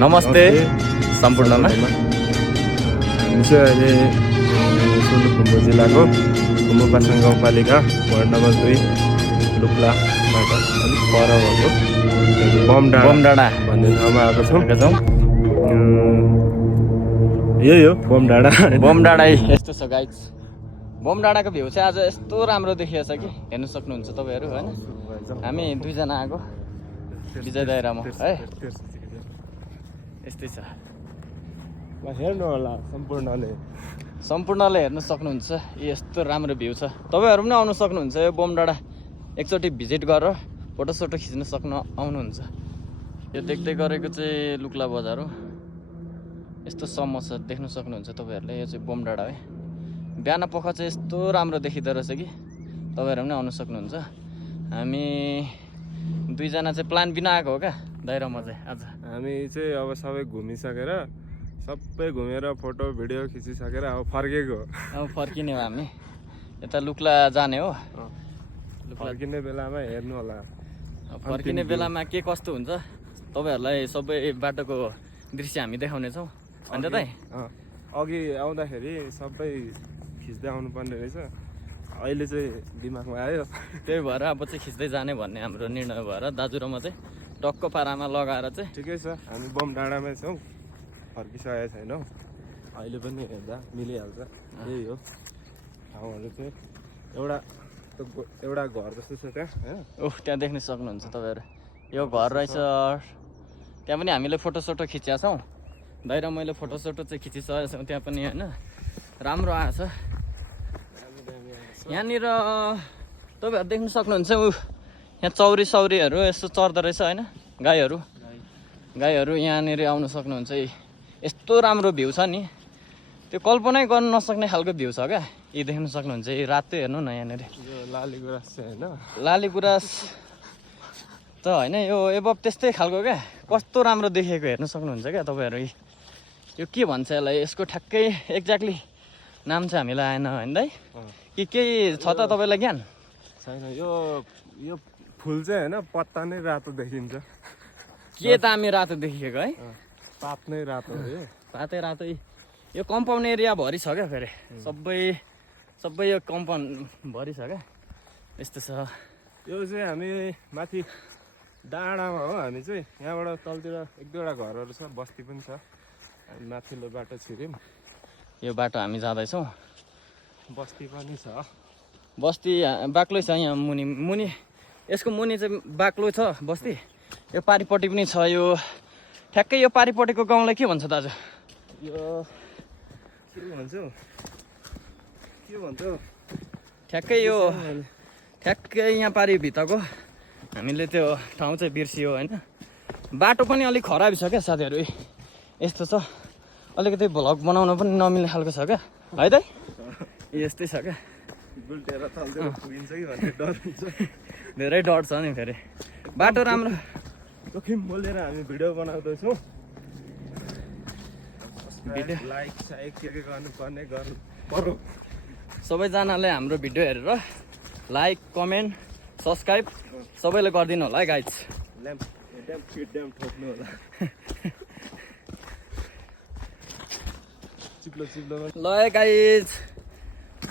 नमस्ते सम्पूर्णमा हामी चाहिँ अहिले सोलुखुम्बु जिल्लाको खुम्बुपासाङ गाउँपालिका वार्ड नम्बर 2 लुक्लाबाट अलिक पर भएको बमडाँडा भन्ने ठाउँमा आएको छौँ। यही हो बमडाँडा यस्तो छ गाइज। बमडाँडाको भ्यू चाहिँ आज यस्तो राम्रो देखिएको छ कि हेर्नु सक्नुहुन्छ तपाईँहरू होइन। हामी दुईजना आएको विजय दाइ र म है। यस्तै छ, हेर्नु होला सम्पूर्णले हेर्नु सक्नुहुन्छ। यस्तो राम्रो भ्यू छ, तपाईँहरू पनि आउनु सक्नुहुन्छ। यो बमडाँडा एकचोटि भिजिट गरेर फोटोसोटो खिच्न आउनुहुन्छ। यो देख्दै गरेको चाहिँ लुक्ला बजार हो। यस्तो समस्या देख्न सक्नुहुन्छ तपाईँहरूले। यो चाहिँ बमडाँडा है। बिहान पख चाहिँ यस्तो राम्रो देखिँदो रहेछ कि तपाईँहरू पनि आउनु सक्नुहुन्छ। हामी दुईजना चाहिँ प्लान बिना आएको हो क्या दाइ र म चाहिँ। आज हामी चाहिँ अब सबै घुमिसकेर सबै घुमेर फोटो भिडियो खिचिसकेर अब फर्केको। अब फर्किने हो हामी, यता लुक्ला जाने हो। फर्किने बेलामा हेर्नु होला, फर्किने बेलामा के कस्तो हुन्छ तपाईँहरूलाई सबै बाटोको दृश्य हामी देखाउनेछौँ। अन्त दाइ अघि आउँदाखेरि सबै खिच्दै आउनुपर्ने रहेछ, अहिले चाहिँ दिमागमा आयो। त्यही भएर अब चाहिँ खिच्दै जाने भन्ने हाम्रो निर्णय भएर दाजु र म चाहिँ टक्क पारामा लगाएर चाहिँ ठिकै छ। हामी बमडाँडामै छौँ, फर्किसकेको छैनौँ। अहिले पनि हेर्दा मिलिहाल्छ। यही हो ठाउँहरू चाहिँ। एउटा घर जस्तो छ त्यहाँ होइन। ओह, त्यहाँ देख्न सक्नुहुन्छ तपाईँहरू। यो घर रहेछ। त्यहाँ पनि हामीले फोटोसोटो खिचेका छौँ। दाइ र मैले फोटोसोटो चाहिँ खिचिसकेका छौँ त्यहाँ पनि होइन। राम्रो आएको छ यहाँनिर। तपाईँहरू देख्न सक्नुहुन्छ यहाँ चौरीहरू यसो चर्दो रहेछ होइन। गाईहरू यहाँनिर आउनु सक्नुहुन्छ। यस्तो राम्रो भ्यू छ नि, त्यो कल्पनै गर्न नसक्ने खालको भ्यू छ क्या। यी देख्न सक्नुहुन्छ। यी रातो हेर्नु न यहाँनिर लाली गुराँस चाहिँ होइन। लाली गुराँस त होइन, यो एबब त्यस्तै खालको क्या। कस्तो राम्रो देखेको हेर्नु सक्नुहुन्छ क्या तपाईँहरू। यो के भन्छ यसलाई, यसको ठ्याक्कै एक्ज्याक्टली नाम चाहिँ हामीलाई आएन होइन दाइ। कि केही छ त तपाईँलाई ज्ञान छैन। यो फुल चाहिँ होइन, पत्ता नै रातो देखिन्छ। के दामी रातो देखिएको है। पात नै रातो हो यो। पातै रातो। यो कम्पाउन्ड एरिया भरि छ क्या फेरि। सबै यो कम्पाउन्ड भरि छ क्या। यस्तो छ। यो चाहिँ हामी माथि डाँडामा हो। हामी चाहिँ यहाँबाट तलतिर एक दुईवटा घरहरू छ, बस्ती पनि छ। हामी माथिल्लो बाटो छिर्यौँ। यो बाटो हामी जाँदैछौँ। बस्ती पनि छ। बस्ती बाक्लै छ यहाँ मुनि। यसको मुनि चाहिँ बाक्लो छ बस्ती। यो पारिपट्टि पनि छ। यो ठ्याक्कै यो पारिपट्टिको गाउँलाई के भन्छ दाजु? यो के भन्छ ठ्याक्कै यो ठ्याक्कै यहाँ पारि भित्रको हामीले त्यो ठाउँ चाहिँ बिर्सियो होइन। बाटो पनि अलिक खराब छ क्या साथीहरू। यस्तो छ, अलिकति भ्लग बनाउन पनि नमिल्ने खालको छ क्या है दाइ। यस्तै छ क्या। धेरै डर छ नि फेरि। बाटो राम्रो जोखिम बोलेर हामी भिडियो बनाउँदैछौँ। लाइक के गर्नुपर्ने गर्नु पर्यो। सबैजनाले हाम्रो भिडियो हेरेर लाइक कमेन्ट सब्सक्राइब सबैले गरिदिनु होला है गाइज। ल गाइज,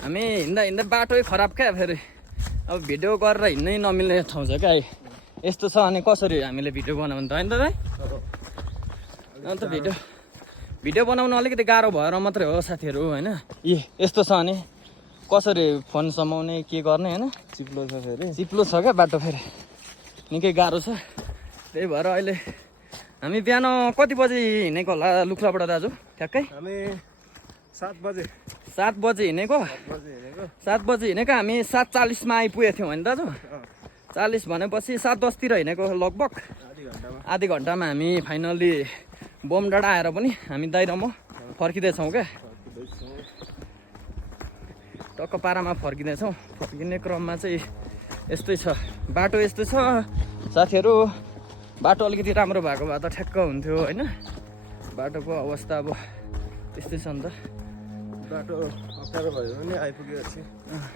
हामी हिँड्दा बाटै खराब क्या फेरि। अब भिडियो गरेर हिँड्नै नमिल्ने ठाउँ छ क्या। यस्तो छ। अनि कसरी हामीले भिडियो बनाउनु त होइन त दाइ? अन्त भिडियो बनाउनु अलिकति गाह्रो भएर मात्रै हो साथीहरू होइन। यस्तो छ। अनि कसरी फोन समाउने के गर्ने होइन। चिप्लो छ फेरि। चिप्लो छ क्या बाटो फेरि, निकै गाह्रो छ। त्यही भएर अहिले हामी बिहान कति बजी हिँडेको होला लुक्लाबाट दाजु? ठ्याक्कै हामी 7 बजे हिँडेको। 7 बजी हिँडेको। हामी 7:40मा आइपुगेको थियौँ होइन दाजु? 40 भनेपछि 7:10तिर हिँडेको लगभग। आधी घन्टामा हामी फाइनल्ली बमडाँडा आएर पनि हामी दाइ र म फर्किँदैछौँ क्या। टक्क पारामा फर्किँदैछौँ। फर्किने क्रममा चाहिँ यस्तै छ बाटो। यस्तो छ साथीहरू। बाटो अलिकति राम्रो भएको भए त ठ्याक्क हुन्थ्यो होइन। बाटोको अवस्था अब त्यस्तै छ नि त। बाटो अप्ठ्यारो भयो भने आइपुगेपछि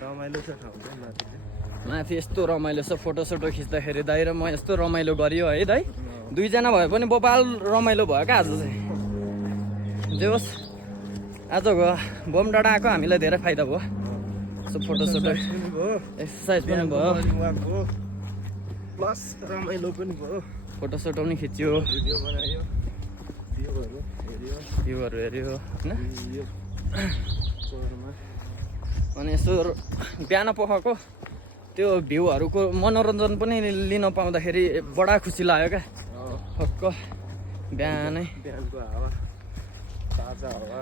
रमाइलो छ ठाउँ चाहिँ। माथि यस्तो रमाइलो छ। फोटोसोटो खिच्दाखेरि दाइ र म यस्तो रमाइलो गरियो है दाइ। दुईजना भए पनि बबाल रमाइलो भयो क्या आज चाहिँ जे होस् आजको बम डाँडा आएको हामीलाई धेरै फाइदा भयो सो फोटोसोटो एक्सर्साइज पनि भयो प्लस रमाइलो पनि भयो फोटोसोटो पनि खिच्यो भिडियो बनायो भ्यूहरू हेऱ्यो होइन चौरमा अनि यसो बिहान पखको त्यो भ्यूहरूको मनोरञ्जन पनि लिन पाउँदाखेरि बडा खुसी लाग्यो क्या फक्क बिहानै बिहानको हावा ताजा हावा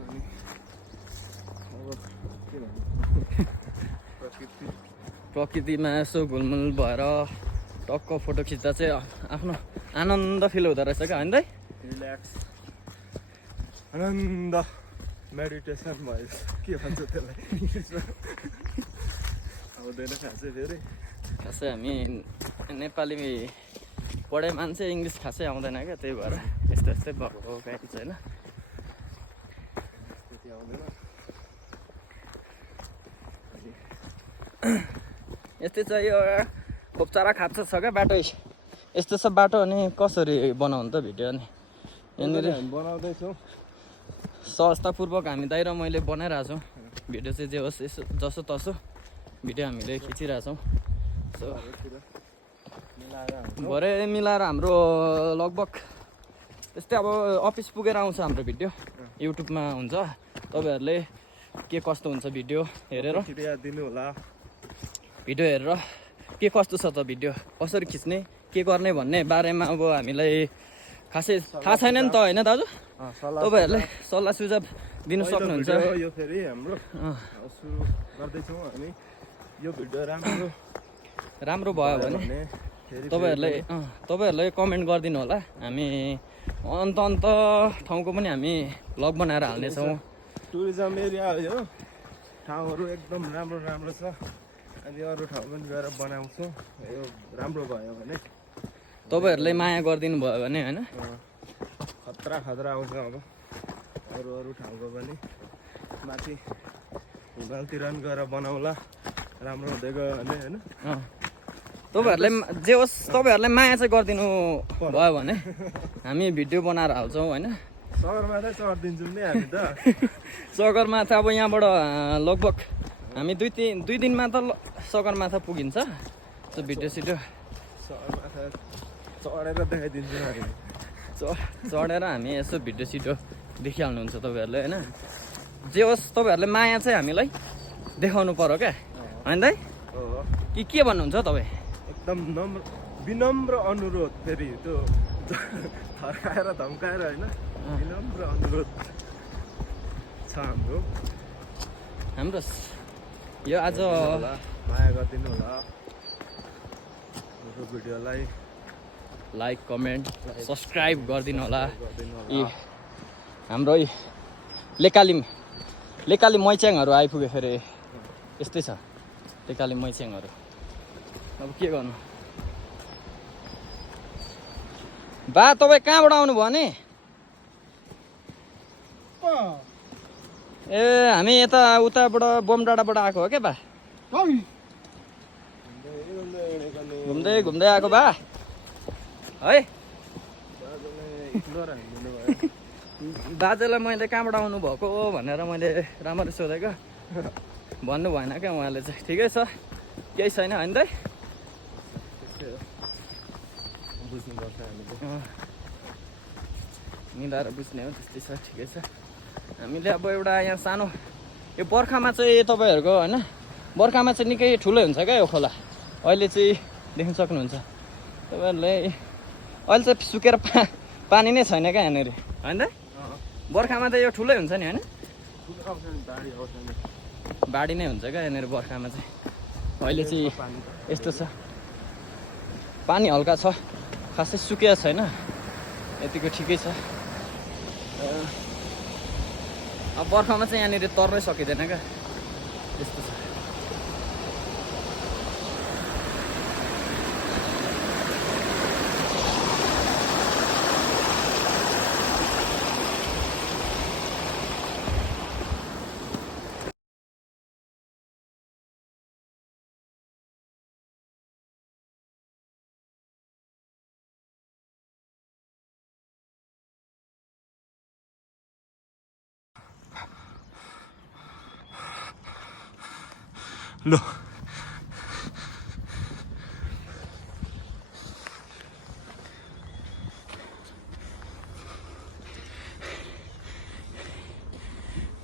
अनि अब के भन्नु प्रकृतिमा यसो घुलमुल भएर टक्क फोटो खिच्दा चाहिँ आफ्नो आनन्द फिल हुँदो रहेछ क्या होइन रिल्याक्स आनन्द मेडिटेसन भयो के भन्छ त्यसलाई आउँदैन खासै फेरि खासै हामी नेपाली पढाइ मान्छे इङ्ग्लिस खासै आउँदैन क्या त्यही भएर यस्तो यस्तै भएको गाडी छ होइन त्यति आउँदैन यस्तै छ यो खोप्चारा खाप्चा छ क्या बाटो यस्तो छ बाटो अनि कसरी बनाउनु त भिडियो अनि यहाँनिर हामी बनाउँदैछौँ सहजतापूर्वक हामी दाइ र मैले बनाइरहेको छौँ भिडियो चाहिँ जे होस् यसो जसो तसो भिडियो हामीले खिचिरहेछौँ सो भरे मिलाएर हाम्रो लगभग त्यस्तै अब अफिस पुगेर आउँछ हाम्रो भिडियो युट्युबमा हुन्छ तपाईँहरूले के कस्तो हुन्छ भिडियो हेरेर दिनु होला भिडियो हेरेर के कस्तो छ त भिडियो कसरी खिच्ने के गर्ने भन्ने बारेमा अब हामीलाई खासै थाहा छैन नि त होइन दाजु तपाईँहरूले सल्लाह सुझाव दिनु सक्नुहुन्छ यो फेरि हाम्रो सुरु गर्दैछौँ हामी यो भिडियो राम्रो भयो भने तपाईँहरूले कमेन्ट गरिदिनु होला हामी अन्त ठाउँको पनि हामी भ्लग बनाएर हाल्नेछौँ टुरिज्म एरिया हो यो ठाउँहरू एकदम राम्रो राम्रो छ अनि अरू ठाउँ पनि गएर बनाउँछौँ यो राम्रो भयो भने तपाईँहरूले माया गरिदिनु भयो भने होइन खतरा आउँछ अब अरू ठाउँको पनि माथि हिमालतिर पनि गएर बनाउला राम्रो हुँदै गयो भने होइन तपाईँहरूले जे होस् तपाईँहरूले माया चाहिँ गरिदिनु भयो भने हामी भिडियो बनाएर हाल्छौँ होइन सगरमाथा चढिदिन्छौँ नि हामी त सगरमाथा अब यहाँबाट लगभग हामी दुई दिनमा त सगरमाथा पुगिन्छ त्यो भिडियो सिडियो सगरमाथा चढेर देखाइदिन्छौँ हामी चढेर हामी यसो भिडियो सिडियो देखिहाल्नुहुन्छ तपाईँहरूले होइन जे होस् तपाईँहरूले माया चाहिँ हामीलाई देखाउनु पर्यो क्या होइन दाइ के भन्नुहुन्छ तपाईँ एकदम विनम्र अनुरोध फेरि त्यो थर्काएर धम्काएर होइन विनम्र अनुरोध छ हाम्रो यो आज माया गरिदिनु होला हाम्रो भिडियोलाई लाइक कमेन्ट सब्सक्राइब गरिदिनु होला यी हाम्रो लेकाली मैच्याङहरू आइपुग्यो फेरि यस्तै छ लेकाली मैच्याङहरू अब के गर्नु बा तपाईँ कहाँबाट आउनुभयो नि ए हामी यता उताबाट बोमडाँडाबाट आएको हो क्या बा घुम्दै आएको बा है बाजेलाई मैले कहाँबाट आउनु भएको भनेर मैले राम्ररी सोधेको भन्नु भएन क्या उहाँले चाहिँ ठिकै छ केही छैन होइन त मिलाएर बुझ्ने हो त्यस्तै छ ठिकै छ हामीले अब एउटा यहाँ सानो यो बर्खामा चाहिँ तपाईँहरूको होइन बर्खामा चाहिँ निकै ठुलै हुन्छ क्या यो खोला अहिले चाहिँ देख्न सक्नुहुन्छ तपाईँहरूले अहिले चाहिँ सुकेर पानी नै छैन क्या यहाँनिर होइन त बर्खामा त यो ठुलै हुन्छ नि होइन बाढी नै हुन्छ क्या यहाँनिर बर्खामा चाहिँ अहिले चाहिँ यस्तो छ पानी हल्का छ खासै सुकेको छैन यतिको ठिकै छ अब बर्खामा चाहिँ यहाँनिर तर्नै सकिँदैन क्या यस्तो छ लु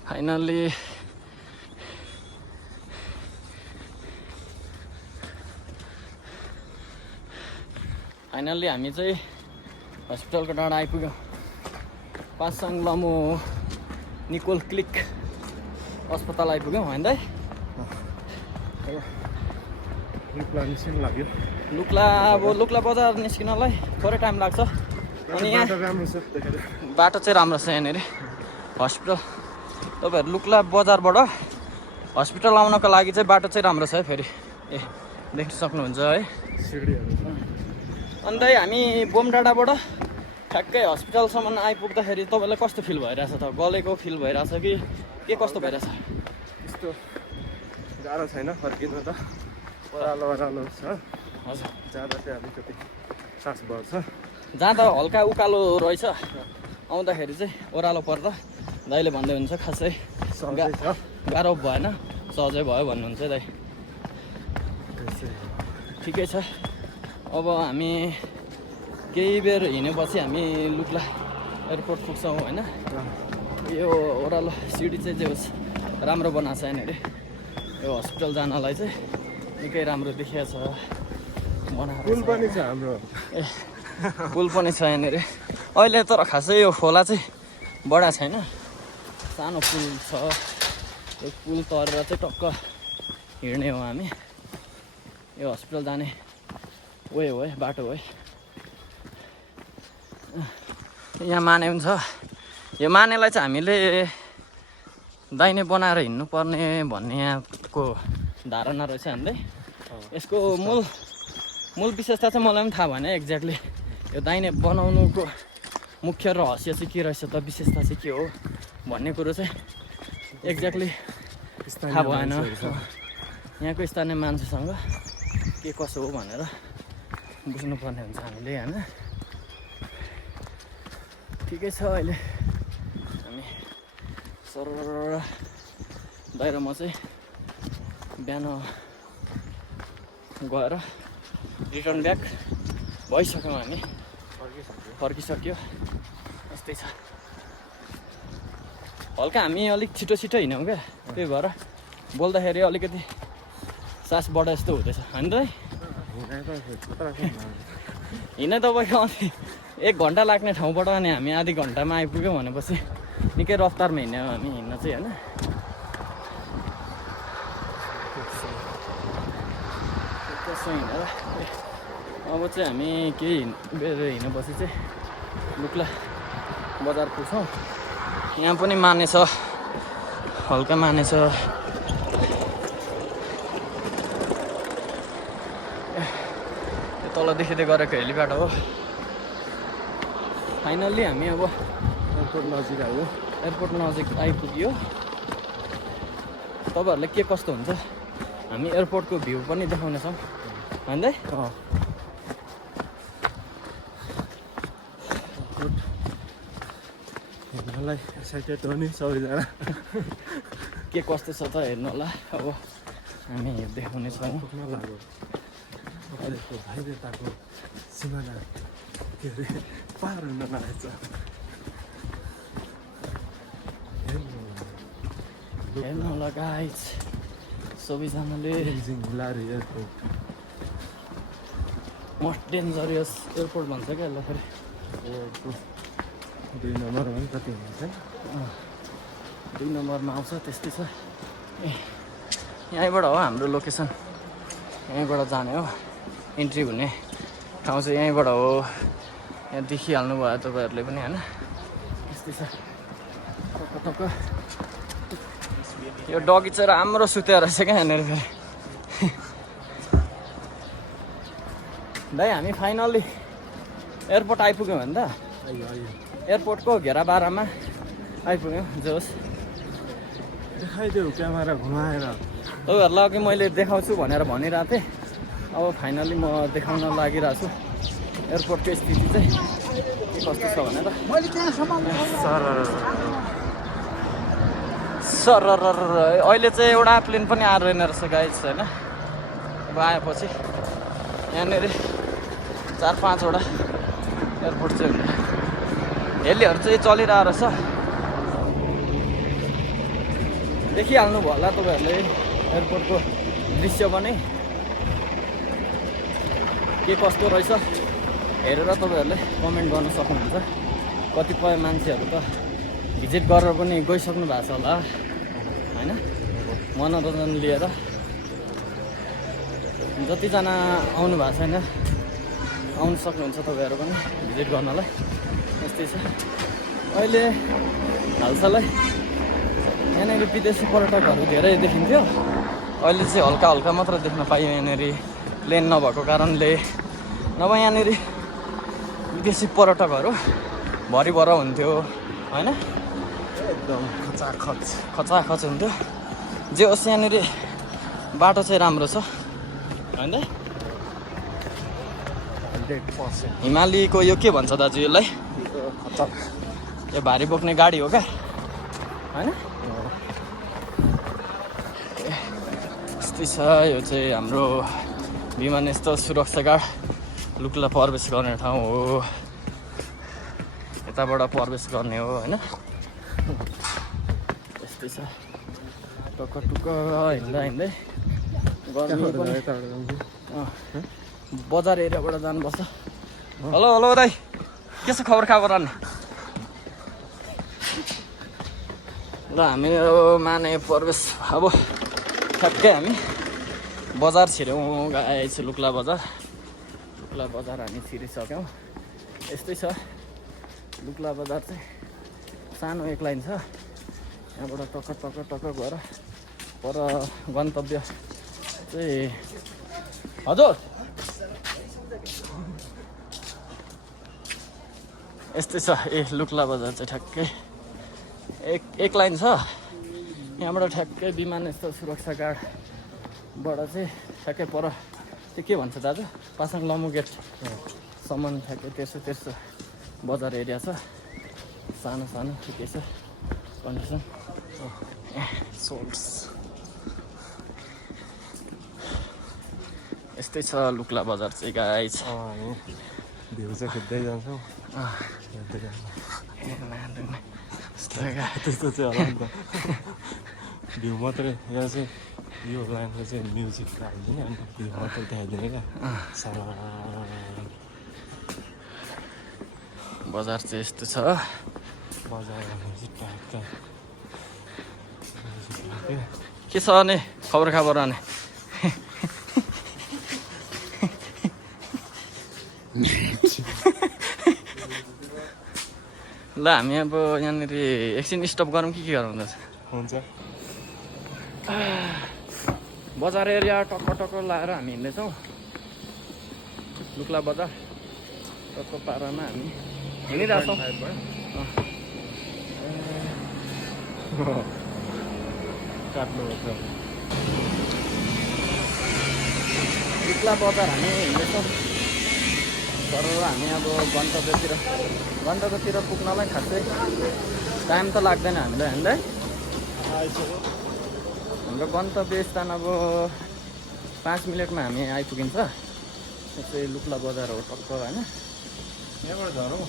फाइनल्ली हामी चाहिँ हस्पिटलको डाँडा आइपुग्यौँ। पासाङ लामो निकोल क्लिक अस्पताल आइपुग्यौँ होइन दाइ? लुक्ला निस्किनु लाग्यो। लुक्ला बजार निस्किनलाई थोरै टाइम लाग्छ। अनि यहाँ राम्रो छ देखेर। बाटो चाहिँ राम्रो छ यहाँनिर। हस्पिटल तपाईँहरू लुक्ला बजारबाट हस्पिटल आउनको लागि चाहिँ बाटो चाहिँ राम्रो छ है। फेरि देख्न सक्नुहुन्छ है सिडीहरू। अन्त हामी बोमडाँडाबाट ठ्याक्कै हस्पिटलसम्म आइपुग्दाखेरि तपाईँलाई कस्तो फिल भइरहेछ त? गलेको फिल भइरहेछ कि के कस्तो भइरहेछ? त्यस्तो गाह्रो छैन फर्किनु त। ओह्रालो छ। हजुर, जाँदा चाहिँ अलिकति सास बढ्छ। जाँदा हल्का उकालो रहेछ, आउँदाखेरि चाहिँ ओह्रालो पर्दा दाइले भन्दै हुन्छ खासै गाह्रो भएन, सहजै भयो भन्नुहुन्छ दाइ। ठिकै छ। अब हामी केही बेर हिँडेपछि हामी लुक्ला एयरपोर्ट पुग्छौँ होइन। यो ओह्रालो सिडी चाहिँ जे होस् राम्रो बनाएको छ यहाँनिर। यो हस्पिटल जानलाई चाहिँ निकै राम्रो देखिएको छ बनाएको। पुल पनि छ हाम्रो। पुल पनि छ यहाँनिर अहिले, तर खासै यो खोला चाहिँ बडा छैन, सानो पुल छ। यो पुल तरेर चाहिँ टक्क हिँड्ने हो हामी। यो हस्पिटल जाने वे हो है, बाटो हो है। यहाँ माने पनि छ। यो मानेलाई चाहिँ हामीले दाहिने बनाएर हिँड्नुपर्ने भन्ने यहाँको धारणा रहेछ हामीलाई। यसको मूल विशेषता चाहिँ मलाई पनि थाहा भएन एक्ज्याक्टली। यो दाहिने बनाउनुको मुख्य रहस्य चाहिँ के रहेछ त, विशेषता चाहिँ के हो भन्ने कुरो चाहिँ एक्ज्याक्टली थाहा भएन। यहाँको स्थानीय मान्छेसँग के कसो हो भनेर बुझ्नुपर्ने हुन्छ हामीले होइन। ठिकै छ। अहिले हामी सर दाइ र म चाहिँ बिहान गएर रिटर्न ब्याक भइसक्यौँ। हामी फर्किसक्यो यस्तै छ। हल्का हामी अलिक छिटो हिँड्यौँ क्या, त्यही भएर बोल्दाखेरि अलिकति सास बढा जस्तो हुँदैछ होइन त? हिँड्न तपाईँको अनि 1 घन्टा लाग्ने ठाउँबाट अनि हामी आधी घन्टामा आइपुग्यौँ भनेपछि निकै रफ्तारमा हिँड्यौँ हामी हिँड्न चाहिँ होइन। त्यसो हिँडेर अब चाहिँ हामी केही बेर हिँडेपछि चाहिँ लुक्ला बजार पुग्छौँ। यहाँ पनि माने छ, हल्का माने छ। तल देखिँदै गरेको हेलिप्याड हो। फाइनल्ली हामी अब एयरपोर्ट नजिक आइपुग्यो। तपाईँहरूलाई के कस्तो हुन्छ हामी एयरपोर्टको भ्यू पनि देखाउनेछौँ होइन दाइ? हेर्नलाई एक्साइटेड हो नि सबैजना। के कस्तो छ त हेर्नु होला। अब हामी देखाउनेछौँ। लाग्यो अहिलेको भाइरेताको सिमाना के अरे पार हुन लागेछ। हेर्नु होला गाइज सबैजनाले। हिलारी एयरपोर्ट मोस्ट डेन्जरियस एयरपोर्ट भन्छ क्या यसलाई फेरि। 2 नम्बर हो नि कति हुन्छ? 2 नम्बरमा आउँछ त्यस्तै छ। यहीँबाट हो हाम्रो लोकेसन, यहीँबाट जाने हो। इन्ट्री हुने ठाउँ चाहिँ यहीँबाट हो। यहाँ देखिहाल्नु भयो तपाईँहरूले पनि होइन। त्यस्तै छ टक्क। यो डगी चाहिँ राम्रो सुत्यो रहेछ क्या यहाँनिर फेरि। दाइ हामी फाइनल्ली एयरपोर्ट आइपुग्यौँ भने त एयरपोर्टको घेराबारामा आइपुग्यौँ। जोस् देखाइदेऊ क्यामेरा घुमाएर। तपाईँहरूलाई अघि मैले देखाउँछु भनेर भनिरहेको थिएँ। अब फाइनल्ली म देखाउन लागिरहेको छु एयरपोर्टको स्थिति चाहिँ के कस्तो छ भनेर। सर अहिले चाहिँ एउटा प्लेन पनि आएर रहेन रहेछ गाइस होइन। अब आएपछि यहाँनिर 4-5वटा एयरपोर्ट चाहिँ हुन्छ। हेलीहरू चाहिँ चलिरहेको रहेछ। देखिहाल्नु भयो होला तपाईँहरूले एयरपोर्टको दृश्य पनि के कस्तो रहेछ हेरेर तपाईँहरूले कमेन्ट गर्न सक्नुहुन्छ। कतिपय मान्छेहरू त भिजिट गरेर पनि गइसक्नु भएको छ होला होइन, मनोरञ्जन लिएर। जतिजना आउनु भएको छैन आउनु सक्नुहुन्छ तपाईँहरू पनि भिजिट गर्नलाई। यस्तै छ अहिले हालसालै यहाँनिर विदेशी पर्यटकहरू धेरै देखिन्थ्यो। अहिले चाहिँ हल्का हल्का मात्र देख्न पाइयो यहाँनिर प्लेन नभएको कारणले। नभए यहाँनिर विदेशी पर्यटकहरू भरिभर हुन्थ्यो होइन, एकदम खचाखच हुन्थ्यो। जे होस् यहाँनिर बाटो चाहिँ राम्रो छ होइन। 100% हिमालीको यो के भन्छ दाजु यसलाई? यो भारी बोक्ने गाडी हो क्या होइन। यस्तै छ यो चाहिँ हाम्रो विमानस्थल सुरक्षा गार्ड लुक्ला प्रवेश गर्ने ठाउँ हो। यताबाट प्रवेश गर्ने हो होइन। यस्तै छ टुक्क हिँड्दा हिँड्दै गर्मी पनि बजार एरियाबाट जानुपर्छ। हेलो हेलो दाइ, के छ खबर अनि? ल हामी माने प्रवेश अब ठ्याक्कै हामी बजार छिर्यौँ गाइस। लुक्ला बजार हामी छिरिसक्यौँ। यस्तै छ लुक्ला बजार चाहिँ सानो एक लाइन छ। यहाँबाट टक्क गएर पर गन्तव्य चाहिँ हजुर यस्तै छ। लुक्ला बजार चाहिँ ठ्याक्कै एक लाइन छ। यहाँबाट ठ्याक्कै विमानस्थल सुरक्षा गार्डबाट चाहिँ ठ्याक्कै पर त्यो के भन्छ दाजु, पासाङ लमु गेटसम्म ठ्याक्कै तेर्सो बजार एरिया छ। सानो ठिकै छ कन्डिसन। सोल्स यस्तै छ लुक्ला बजार चाहिँ गाइस। भ्यू चाहिँ खिच्दै जान्छौँ। त्यस्तो चाहिँ होला नि त। भ्यू मात्रै यहाँ चाहिँ यो लाइनको चाहिँ म्युजिक हालिदिने अन्त भ्यू मात्रै देखाइदिने क्या। बजार चाहिँ यस्तो छ। बजार के छ अनि खबर अनि? ल हामी अब यहाँनिर एकछिन स्टप गरौँ कि के गरौँ हुन्छ। बजार एरिया टक्क लाएर हामी हिँड्दैछौँ। लुक्ला बजार टक्क पारामा हामी हिँडिरहेछौँ। लुक्ला बजार हामी हिँड्दैछौँ। तर हामी अब गन्तव्यतिर पुग्नलाई खासै टाइम त लाग्दैन हामीलाई। हाम्रो गन्तव्य स्थान अब 5 मिनटमा हामी आइपुगिन्छ। यो चाहिँ लुक्ला बजार हो टक्क होइन। यहाँबाट झरौँ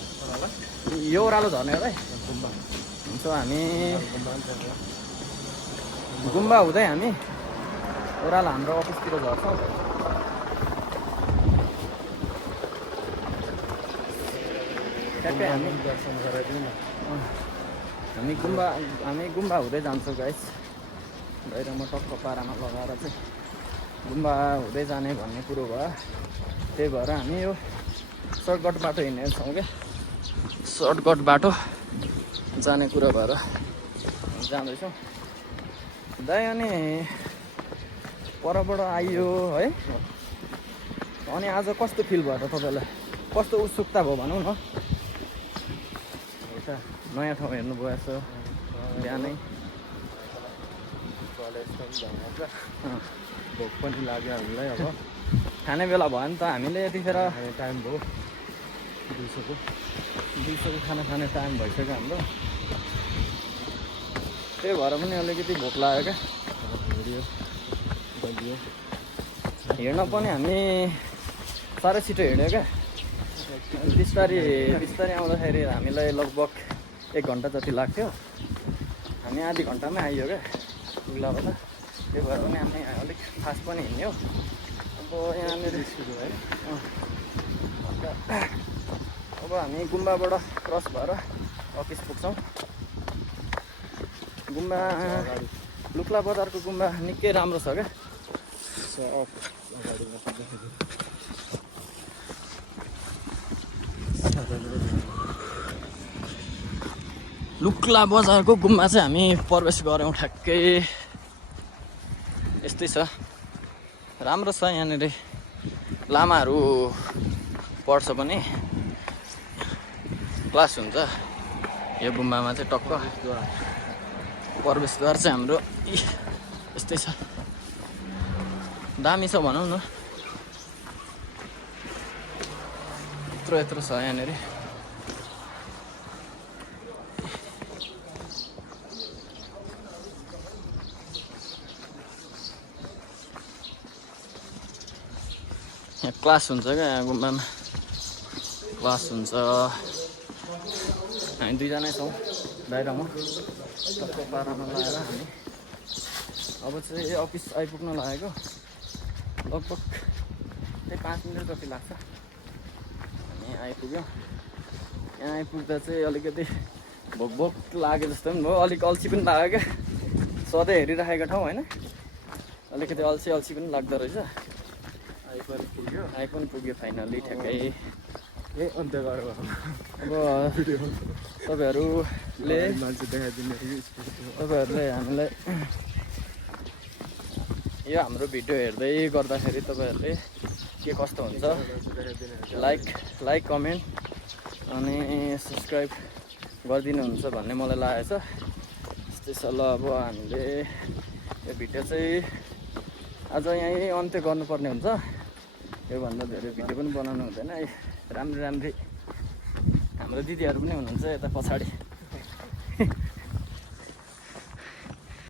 यो ओह्रालो झर्ने हो है हुन्छ। हामी गुम्बा हुँदै हामी ओह्रालो हाम्रो अफिसतिर झर्छौँ। ठ्याक्कै हामी दर्शन गराइदिउँ न। हामी गुम्बा हुँदै जान्छौँ गाइस। बाहिरमा टक्क पारामा लगाएर चाहिँ गुम्बा हुँदै जाने भन्ने कुरो भयो। त्यही भएर हामी यो सर्टकट बाटो हिँड्नेछौँ क्या। सर्टकट बाटो जाने कुरा भएर जाँदैछौँ दाइ। अनि परबाट आइयो है। अनि आज कस्तो फिल भयो त तपाईँलाई? कस्तो उत्सुकता भयो भनौँ न। नयाँ ठाउँ हेर्नुभयो यसो बिहानै। भोक पनि लाग्यो हामीलाई। अब खाने बेला भयो नि त। हामीले यतिखेर टाइम भयो 200 को खाना खाने टाइम भइसक्यो हाम्रो। त्यही भएर पनि अलिकति भोक लाग्यो क्या। हिँड्न पनि हामी साह्रै छिटो हिँड्यो क्या। बिस्तारै आउँदाखेरि हामीलाई लगभग 1 घन्टा जति लाग्थ्यो। हामी आधी घन्टामै आइयो क्या उलाबाट। त्यही भएर पनि हामी अलिक फास्ट पनि हिँड्यौँ। अब यहाँनिर अब हामी गुम्बाबाट क्रस भएर अफिस पुग्छौँ। गुम्बा लुक्ला बजारको गुम्बा निकै राम्रो छ क्या। लुक्ला बजारको गुम्बा चाहिँ हामी प्रवेश गऱ्यौँ ठ्याक्कै। यस्तै छ, राम्रो छ। यहाँनिर लामाहरू पढ्छ पनि, क्लास हुन्छ यो गुम्बामा चाहिँ। टक्क प्रवेशद्वार चाहिँ हाम्रो यस्तै छ, दामी छ भनौँ न। यत्रो छ यहाँनिर। यहाँ क्लास हुन्छ क्या, यहाँ गुम्बामा क्लास हुन्छ। हामी 2 जनै छौँ बाहिरमा, टक्क पारामा लगाएर हामी अब चाहिँ अफिस आइपुग्न लागेको। लगभग त्यही 5 मिनट जति लाग्छ। हामी आइपुग्यौँ। यहाँ आइपुग्दा चाहिँ अलिकति भोक लाग्यो जस्तो पनि भयो, अलिक अल्छी पनि लाग्यो क्या। सधैँ हेरिराखेको ठाउँ होइन, अलिकति अल्छी पनि लाग्दो रहेछ। आइ पनि पुग्यो फाइनली ठ्याक्कै। अन्त गऱ्यो अब तपाईँहरूले हामीलाई यो हाम्रो भिडियो हेर्दै गर्दाखेरि तपाईँहरूले के कस्तो हुन्छ लाइक कमेन्ट अनि सब्सक्राइब गरिदिनुहुन्छ भन्ने मलाई लागेको छ। यस्तै छ ल। अब हामीले यो भिडियो चाहिँ आज यहीँ अन्त्य गर्नुपर्ने हुन्छ। योभन्दा धेरै भिडियो पनि बनाउनु हुँदैन। राम्री हाम्रो दिदीहरू पनि हुनुहुन्छ यता पछाडि।